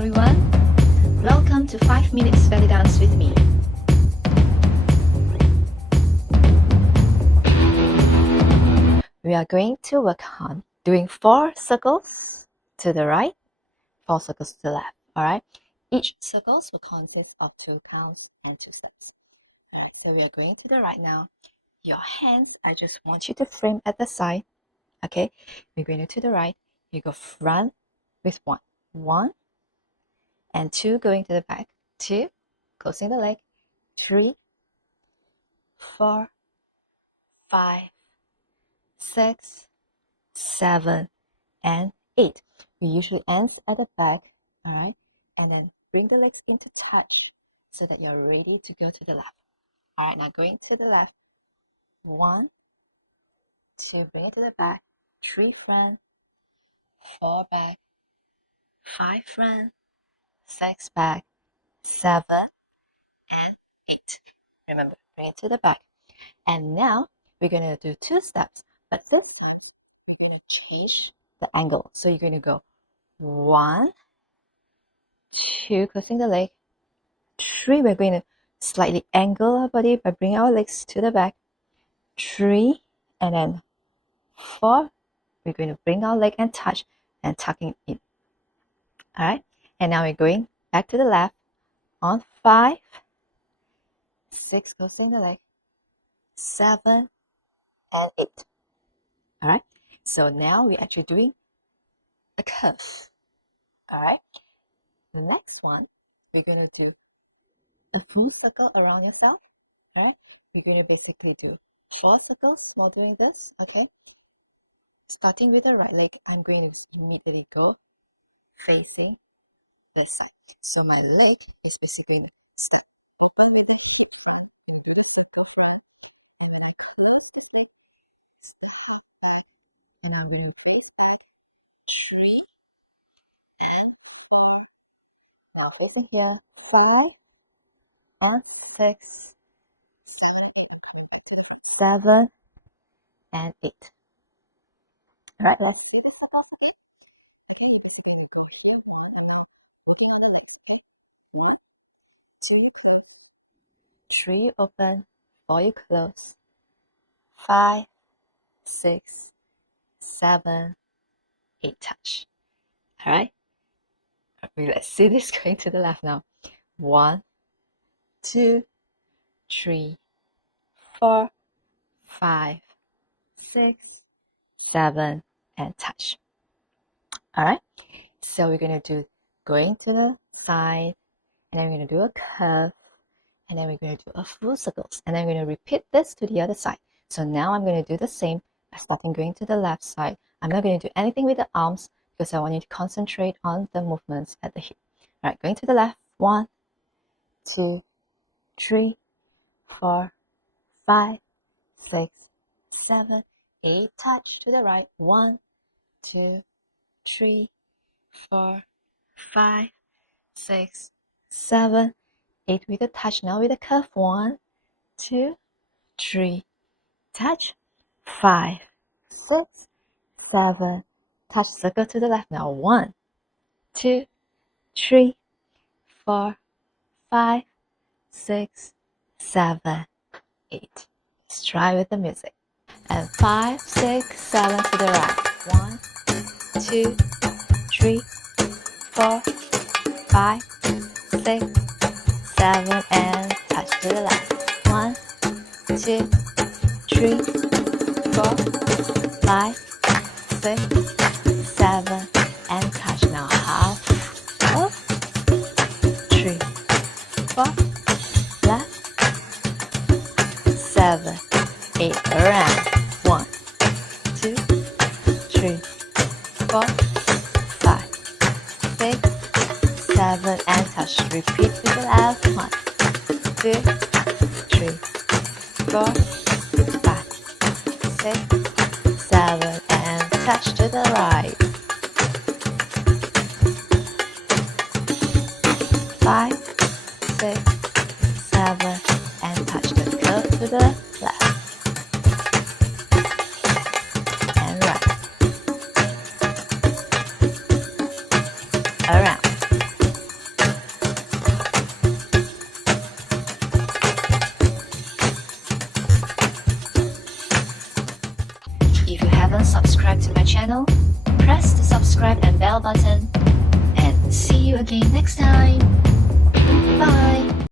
everyone. Welcome to 5 Minutes Belly Dance with me. We are going to work on doing 4 circles to the right, 4 circles to the left. Alright? Each circles will consist of 2 counts and 2 steps. Alright, so we are going to the right now. Your hands, I just want you to frame at the side. Okay? We're going to the right. You go front with 1. 1 and 2 going to the back. 2, closing the leg. 3, 4, 5, 6, 7, and 8. We usually end at the back, all right? And then bring the legs into touch so that you're ready to go to the left. All right, now going to the left. 1, 2, bring it to the back. 3 front, 4 back, 5 front, 6 back, 7, and 8. Remember, bring it to the back. And now we're going to do 2 steps, but this time we're going to change the angle. So you're going to go 1, 2, closing the leg. 3, we're going to slightly angle our body by bringing our legs to the back. 3, and then 4, we're going to bring our leg and touch and tucking in. All right, and now we're going back to the left on 5, 6, closing the leg, 7, and 8. All right, so now we're actually doing a curve. All right, the next one, we're going to do a full circle around yourself. All right, we're going to basically do 4 circles while doing this. Okay, starting with the right leg, I'm going to immediately go facing this side. So my leg is basically going to step open with the step back, and I'm going to press back 3 and 4. Now over here, 5 on 6, 7, and 8. Alright, let's see the step off of it. Okay, you basically go 3 open, 4 you close, 5, 6, 7, 8 touch. All right, let's see this going to the left now. 1, 2, 3, 4, 5, 6, 7, and touch. All right, so we're going to do going to the side, and then we're going to do a curve, and then we're going to do a full circles, and then we're going to repeat this to the other side. So now I'm going to do the same by starting going to the left side. I'm not going to do anything with the arms because I want you to concentrate on the movements at the hip. All right, going to the left. 1, 2, 3, 4, 5, 6, 7, 8. Touch to the right. 1, 2, 3, 4, 5, 6, 7, 8 with a touch. Now with a curve. 1, 2, 3. Touch. 5, 6, 7. Touch. Circle to the left. Now 1, 2, 3, 4, 5, 6, 7, 8. Let's try with the music. And 5, 6, 7 to the right. 1, 2, 3, 4, 5, 6, 7, and touch to the left. 1, 2, 3, 4, 5, 6, 7, and touch. Now half up, 3, 4, left, 7, 8, around. 1, 2, 3, 4, 5, 6, 7, and touch. Repeat to the left. 1, 2, 3, 4, 5, 6, 7, and touch to the right. 5, 6, 7, and touch the curve to the left and right. Around. haven't subscribed to my channel, press the subscribe and bell button, and see you again next time. Bye!